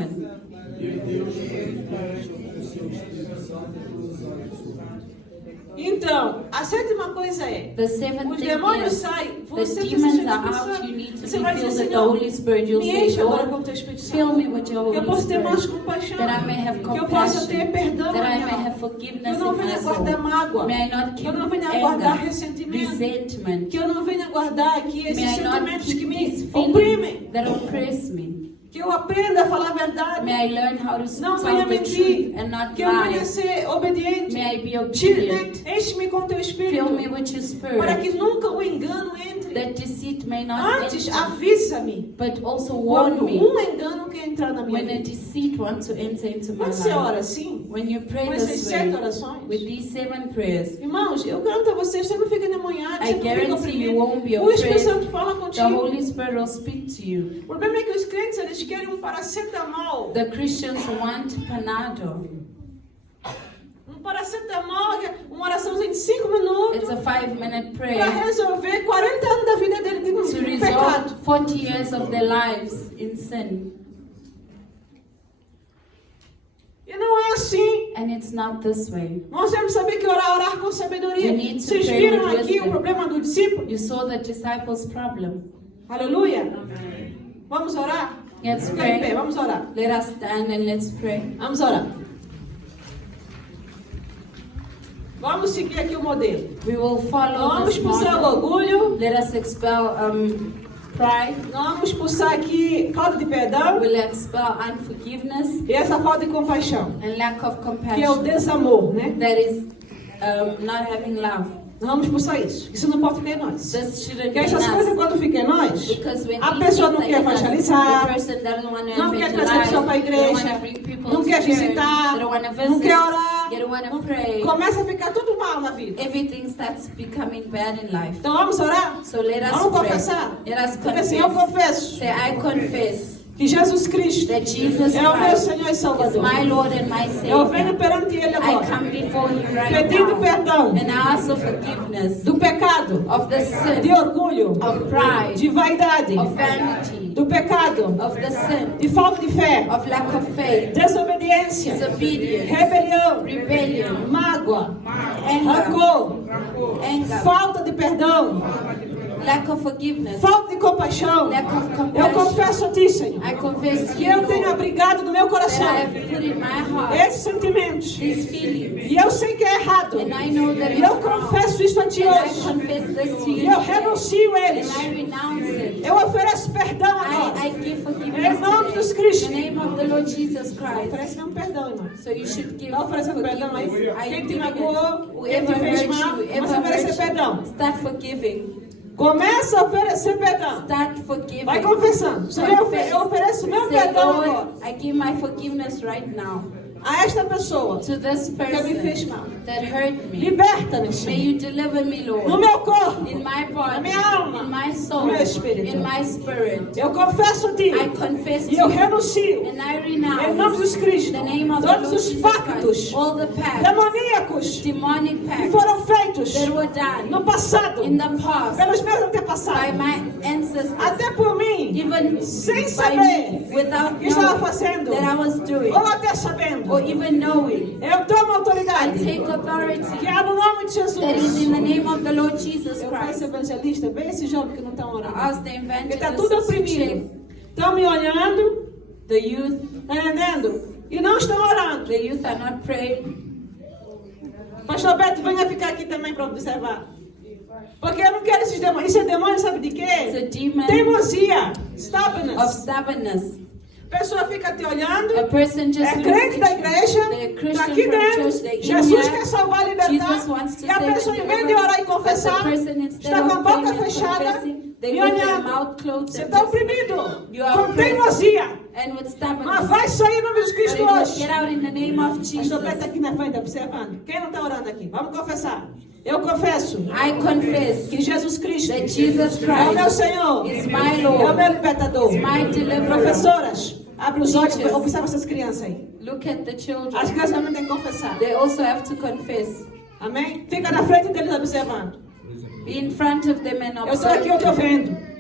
Então, a sétima coisa é, The seventh os thing demônios is, saem, the você precisa demons ser are out, expulsado. you need to Você be vai dizer, filled with the Senhor, Holy Spirit. You'll me say, enche agora Lord, com o teu Espírito fill Santo. me with your Que eu Holy possa ter mais Spirit, compaixão. that I may have Que eu possa compassion, ter perdão that na I minha may alma. have Que forgiveness eu não in my venha soul. guardar mágoa. May I not Que keep eu não venha guardar anger, ressentimento. resentment. Que eu não venha guardar aqui esses May I not sentimentos que keep me these oprimem. feelings that oppress me. Que eu aprenda a falar a verdade. May I learn how to Não tell venha the mentir. truth and not Que eu venha lie. ser obediente. May I be obedient. Enche-me com teu Espírito. Fill me with your Para spirit, que nunca o engano entre. that deceit may not Antes, enter, avisa-me. but also warn Quando me engano quer entrar na minha when a vida. deceit wants to enter into my Quando você ora life. assim, When you pray com essas this 7 way, orações, with these 7 prayers, irmãos, eu garanto a vocês, você não fica endemoniado, I você não fica guarantee you oprimido. won't be O Espírito oppressed. Santo fala The contigo. Holy Spirit will speak to you. O problema é que os crentes, eles querem um paracetamol. The Christians want Panadol. Um paracetamol, uma oraçãozinha de 5 minutos. It's a 5-minute Para prayer resolver 40 anos da vida dele de to pecado. resolve 40 years of their lives in sin. E não é assim. And it's not this way. Nós temos que saber que orar com sabedoria. You need to Vocês pray viram with aqui wisdom. o problema do discípulo? You saw the disciples' problem. Aleluia. Vamos orar? Let's Fica em pé, pray. vamos orar. Let us stand and let's pray. Vamos orar. Vamos seguir aqui o modelo. We will follow Vamos this expulsar o model. orgulho. Let us expel pride. Vamos expulsar aqui falta de perdão We'll expel unforgiveness e essa falta de compaixão, and lack of que é o compassion. desamor, né? That is not having love. Nós vamos expulsar isso. Isso não pode ficar em nós. This shouldn't Porque be essas coisas us. quando ficam em nós, Because when a these pessoa things não are quer in us, evangelizar, the person doesn't want to não quer evangelize, trazer pessoa para a they don't want igreja, to bring people não to quer church, visitar, they don't want to não visit, quer orar, they don't want to pray. começa a ficar tudo mal na vida. everything starts becoming bad in life. Então vamos orar? So let us Vamos pray. confessar? Let us Diga assim, eu confess. confesso Say, I confess que Jesus Cristo that Jesus é o meu Christ Senhor e is Salvador. my Lord and my Eu venho Savior. perante Ele I agora, come before Him right pedindo now perdão and I ask for forgiveness do pecado, of the de sin, orgulho, of pride, de vaidade, of vanity, do pecado, of the sin, de falta de fé, of lack of faith, desobediência, disobedience, rebelião, rebellion, mágoa, anger, rancor, falta de perdão, lack of forgiveness, falta de compaixão. lack of Eu compassion. confesso a Ti, Senhor, I confess to que you, eu tenho Lord, abrigado no meu that I coração have put in my heart esses sentimentos. these feelings, E eu sei que é errado. and I know that E it's eu wrong, confesso isso a Ti and I hoje. confess this to E you eu today, renuncio and eles. I renounce it. Eu ofereço perdão agora. I give Em forgiveness nome de Jesus today. Cristo. In the name of the Lord Jesus Christ. Oferece mesmo perdão, irmão. So you should give Está oferecendo perdão aí? forgiveness. I Quem te give it. magoou, quem Whoever te fez hurt mal, you, você whoever oferecer hurt you, perdão. start forgiving. Começa a oferecer perdão. Start forgiving. Vai confessando. Senhor, eu ofereço meu Say, perdão agora Lord, I give my forgiveness right now a esta pessoa to this que me fez person mal. that hurt me. Liberta-me, May Senhor. you deliver me, No Lord, meu corpo, in my na body, minha alma, in my soul, no meu espírito. in my spirit. Eu confesso a Ti. I confess to E eu you, renuncio. and I Em nome de renounce Jesus Cristo. in the name of the Todos Lord os Jesus pactos Christ, all the pacts, demoníacos demonic que pacts foram feitos that were done no passado in the past pelos meus by antepassados. my ancestors, Até por mim, even sem by saber me, o without que estava knowing fazendo, that I was doing, ou até sabendo. or even knowing. Eu tomo I autoridade take authority que há no nome de Jesus. that is in the name of the Lord Jesus Eu peço, Christ. evangelista, vê esse jovem que não está orando. Ask the Ele está tudo evangelists to oprimido. check Estão me olhando, the youth. tá entendendo? E não estão orando. The youth are not praying. Pastor Beto, venha ficar aqui também para observar. Porque eu não quero esses demônios. Isso é demônio, sabe de It's quê? a demon Teimosia, of stubbornness. stubbornness. A pessoa fica te olhando, A person just é looks crente da at you. igreja, They're está Christian aqui from dentro. church, they're in Jesus here. quer salvar, libertar. Jesus wants to E a save pessoa, and em vez de deliver, orar e but the confessar, person, instead está com a of boca praying and fechada, confessing, they me with their olhando. mouth closed Você and está just- oprimido, You are com oppressed. teimosia. and with Mas stubbornness. vai sair em nome de But Cristo it will hoje. get out in the name of Pastor Jesus. Beto aqui na frente, observando. Quem não está orando aqui? Vamos confessar. Eu confesso I confess que Jesus Cristo that Jesus é o meu Christ Senhor, is my é o Lord, meu libertador. is my deliverer. Professoras, abre os olhos e Teachers. observa essas crianças aí. Look at the As children. crianças também têm que confessar. They also have to confess. Amém? Fica na frente deles observando. Be in front of them and Eu estou aqui, eu estou observe them. vendo.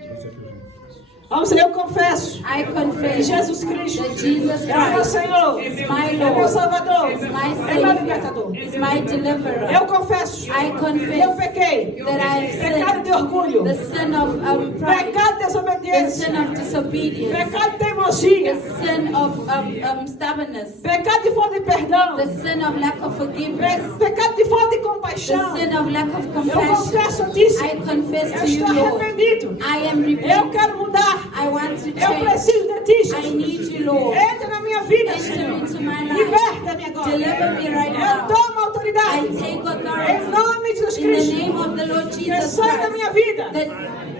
Vamos dizer, eu confesso I que confess Jesus Cristo that Jesus é o meu Christ Senhor, is é my meu Lord, Salvador, is my é meu libertador. Savior, is my deliverer. Eu confesso I que eu confess pequei. that I have Pecado sinned, de orgulho, the sin of pride, pecado de the desobediência, sin of disobedience, pecado de teimosia, the sin of stubbornness, pecado de falta de perdão, the sin of lack of forgiveness, pecado de falta de the compaixão. sin of lack of Eu compassion. confesso a ti, I Senhor. confess Eu to you, estou Lord. arrependido. I am Eu repentant. quero mudar. I want to Eu change. preciso de ti, I Jesus. need you, Lord. Entra na minha vida, Enter Senhor. into my life. Liberta-me agora. Deliver me right Eu now. tomo I autoridade. take Em authority nome de Jesus in the Cristo. name of the Lord Que Jesus sai da minha Christ vida that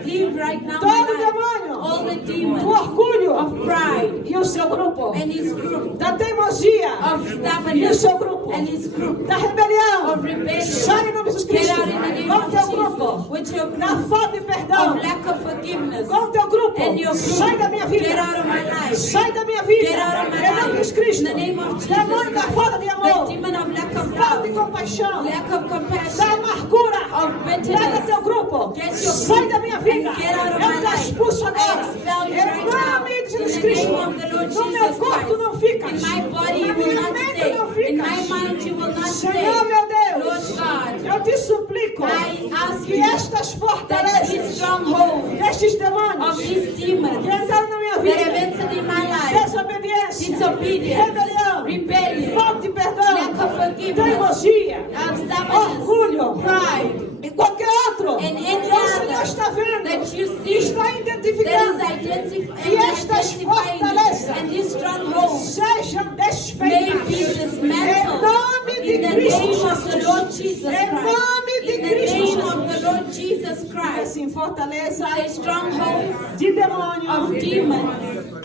live right now in todo my life. demônio All the do demons orgulho of pride e o seu grupo. and his group, Da teimosia of e o stubbornness seu grupo. and his group, Da rebelião. of rebellion. Sai em nome de Jesus Get Cristo. out in the name Com of teu grupo. Jesus with your Da group falta de perdão. of lack of forgiveness Com teu grupo. and your Sai da minha group. vida. Get out of my life. Sai da minha vida. Get out of my Em nome de Jesus life. Cristo. In the name of Jesus Demônio da falta de Christ. amor. The demon of lack of Falta de love, compaixão. lack of Da compassion, amargura. of Leva bitterness. teu grupo. Get your Sai group da minha vida. and get out of Eu my te life. expulso I agora. expel you Em right now. nome de In Jesus the Cristo. name of the Lord No meu Jesus corpo Christ. não ficas. In my body Na you will minha not mente stay. não In ficas. my mind you will not stay. Senhor, meu Deus. Lord God, Eu te suplico I ask que you estas that fortalezas, these strongholds destes of demônios these demons que entraram na minha that vida, have entered in my life, desobediência, disobedience, rebelião, rebellion, falta de perdão, lack of forgiveness, teimosia, stubbornness, orgulho, pride, e qualquer outro and que any o Senhor other está vendo, that you que see está that identificando, is E estas identifying fortalezas and these strongholds sejam may desfeitas. be Em dismantled nome de in the Cristo name of the Jesus. Lord Jesus Em Christ. nome de In the Cristo name Jesus. of the Lord Jesus Christ. Assim, fortaleza Say strongholds de demônio of demons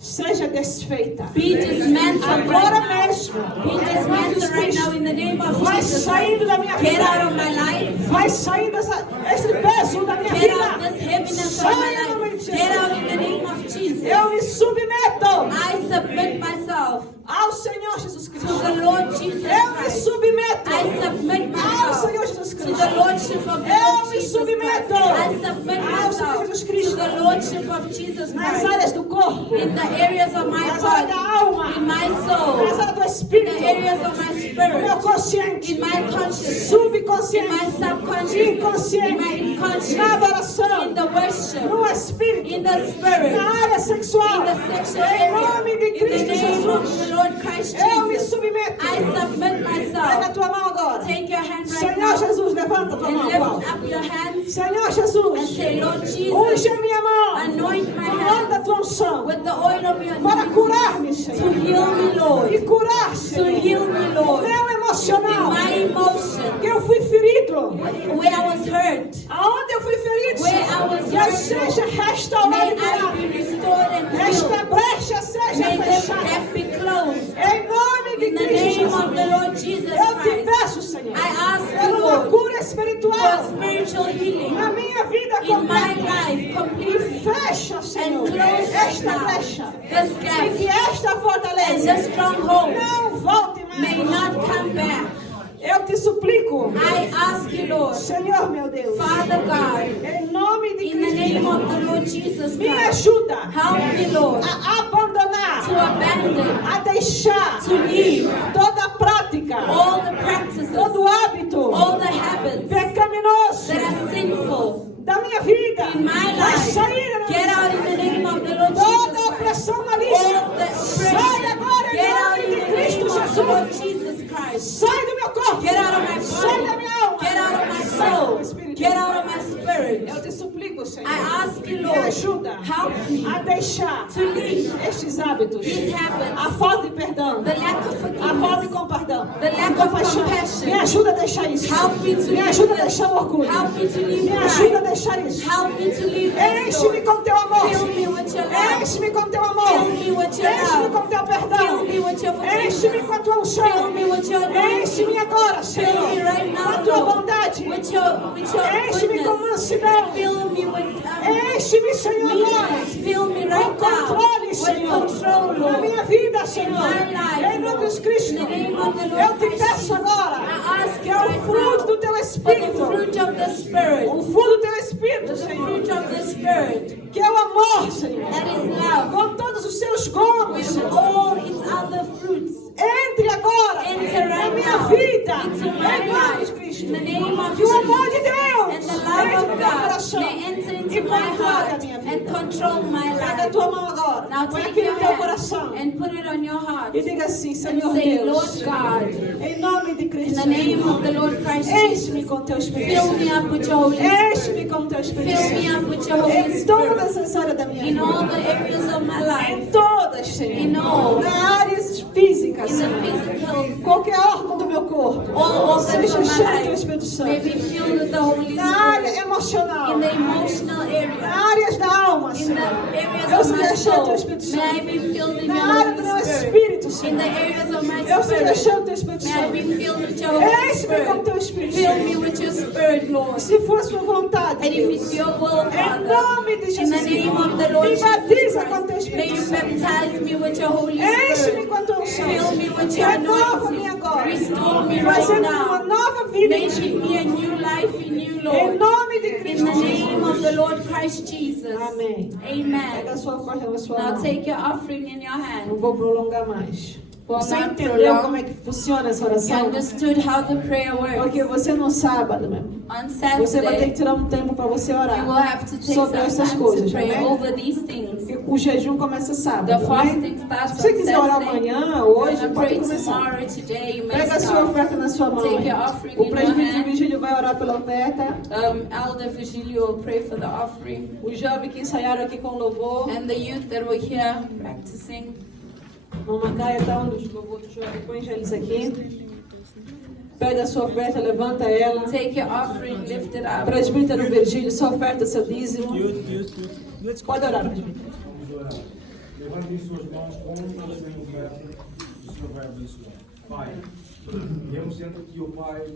seja desfeita. Be dismantled Agora right mesmo. now. Be dismantled right now in the name of Vai Jesus. saindo da minha Get vida. out of my life. Vai saindo esse peso da minha Get out this vida. heaviness of my Saia no nome de life. Get out in the Jesus. name of Jesus. Eu me submeto I submit myself ao Senhor Jesus to Cristo. the Lord Jesus Eu me Christ. submeto I submit ao myself Senhor Jesus to Cristo. the Lordship of the Eu Lord me Jesus Christ. submeto I submit ao Senhor myself Jesus to Cristo. the Lordship of Jesus Nas Christ. áreas do corpo, In the areas of my nas áreas body, da alma, in my nas soul, áreas do in espírito, the areas of my no meu spirit, consciente, in my consciousness, in subconsciente, my subconsciousness, in my inconsciente, unconscious, na adoração, in the worship, no espírito, in the spirit, na área sexual, in the sexual em area, nome de in the Cristo name of Jesus. the Lord Christ Eu me Jesus. submeto. I submit Pega a myself. tua mão agora. Take your hand right Senhor now Jesus, levanta a tua and mão. lift Paulo. up your hands Senhor and Jesus, say, Lord Jesus, unge a minha mão anoint my com o óleo da hands tua unção with the oil of your para anointing curar-me, to Senhor. heal me, E Lord, curar, to Senhor, heal me, o Lord, meu emocional, my emotions, que eu fui ferido. where I was hurt, Aonde eu fui ferido, where I Senhor, was que eu hurt, seja Lord. restaurado May e I curado. be restored and Esta healed. brecha seja May this fechada. gap be closed. Em nome de In the Cristo name of the Jesus. Lord Jesus Eu te Christ, peço, Senhor, I ask por you, uma Lord, cura for espiritual spiritual healing na minha vida in my completa. life completely. Fecha, Senhor, And close esta now brecha. this E que gap esta and fortaleza this stronghold não volte may mais. not come back. Eu te suplico, I ask you, Lord, Senhor meu Deus, Father God, em nome de in the Cristo name of Jesus, the Lord Jesus me Christ, ajuda help me, Lord, a abandonar, to abandon, a deixar to leave toda a prática, all the practices, todo hábito all the habits pecaminoso that are sinful da minha vida. in my Vai life. sair, Get out in the name of the Lord toda Jesus Christ. opressão All maligna. the Sai oppression. agora Get em out nome in de the name Cristo of the Lord Jesus. Jesus Christ. Sai do meu corpo. Get out of my Sai da body. minha alma. Get out of my Sai do meu soul. espírito. Get out of my spirit. Eu te suplico, Senhor. I ask you, Me Lord, ajuda help me a deixar to leave estes hábitos, these habits, a falta de perdão, the lack of a falta de forgiveness, compaixão, the lack of compaixão. compassion. Me ajuda a deixar isso. Help me to Me leave ajuda a this. deixar o orgulho. Help me to leave Me ajuda a pride. deixar isso. Help me to leave this, Enche-me Lord. com teu amor. Fill me with your love. Enche-me com teu amor. Fill me with your Enche-me love. com teu perdão. Fill me with your Enche-me forgiveness. com a tua unção. Fill me with your Enche-me anointing. agora, Fill Senhor, me right com a now, tua Lord, bondade. with your Enche-me com goodness. mansidão. Fill me with Enche-me, Senhor, agora. meekness. Fill me Com right now controle, with Senhor, control, na Lord. minha vida, In Senhor. my life, Em nome de Lord. Cristo. In the name of the Eu Lord te Christ peço Jesus. agora I ask que you é o right fruto now do teu for the Espírito. fruit of the Spirit. O fruto do teu Espírito, The Senhor. fruit of the Spirit. Que é o amor, Senhor. That is love. Com todos os seus gomos, With Senhor. all its other fruits. Entre agora Enter na right minha now vida. into my Em nome de life. Cristo. In the name of Que o amor de Jesus. Deus And the love entre no of meu God coração may enter e into my controle a heart minha and vida. control my Pega a life. tua mão agora. Now Põe take aqui your no teu hand coração. and put it on your heart E diga assim, and Senhor say, Deus, Lord God, em nome de in Cristo the name Jesus, of the Lord Christ enche-me Jesus, com teu Espírito fill me Santo. up with your Holy Spirit. Enche-me com teu Espírito Fill me Santo. up with your Holy Em Spirit. todas as áreas da minha In all vida. the areas of my Em life. todas, In Senhor. all. Nas áreas físicas, In the Senhor. physical. Qualquer órgão do meu corpo. All organs Seja of my cheio do teu life Espírito may Santo. be filled with the Holy Na área Spirit. emocional. In the emotional area. Na áreas da alma, In the Senhor. areas Eu of my seja cheio do teu soul, Espírito may I Santo. be filled in Na your área do meu Holy Spirit. Espírito, In Senhor. the areas of my Eu seja cheio spirit, do teu Espírito may I Santo. be filled with your Holy Enche-me com teu Spirit. Espírito Fill Santo. me with your Spirit, Lord. Se for a sua vontade, And if Deus. it's your will, Em Father, nome de in the Jesus. name of the Lord Me Jesus batiza com teu Christ, may Espírito you Santo. baptize me with your Holy Enche-me Spirit. com a tua unção. Fill me with your Renova-me anointing. agora. Restore me right Fazendo uma now. nova vida em ti. Making me a new life in you, Em Lord. nome de In Cristo the name of Jesus. the Lord Christ Jesus. Amém. Pega a Amen. sua oferta na sua Now mão. take your offering in your Não hand. vou prolongar mais. Will Você not entendeu prolong. como é que funciona essa You oração? understood how the prayer works. Porque você no sábado mesmo, On você vai ter que Saturday, tirar um tempo para você you will orar have to take sobre some essas time coisas, to pray amém? over these things. Porque o jejum começa sábado, The amém? fasting starts Se você on quiser orar Saturday. amanhã, If hoje, you pode pray começar. tomorrow, today, you may Pega a sua start. oferta na sua mão. Take your offering O in your presbítero hand. Virgílio vai orar pela oferta. Elder Virgilio will pray for the offering. Os jovens que ensaiaram aqui com louvor. And the youth that were here practicing. Mamãe Caia tá onde os louvor do jovem. Põe eles aqui. Pega a sua oferta, levanta ela. Take your offering, lift it up. Presbítero Virgílio, sua oferta, seu dízimo. Youth. Let's Pode orar, presbítero. orar. Levantem suas suas mãos com o seu oferta, o Senhor vai abençoar. Pai, viemos diante de ti, ó Pai.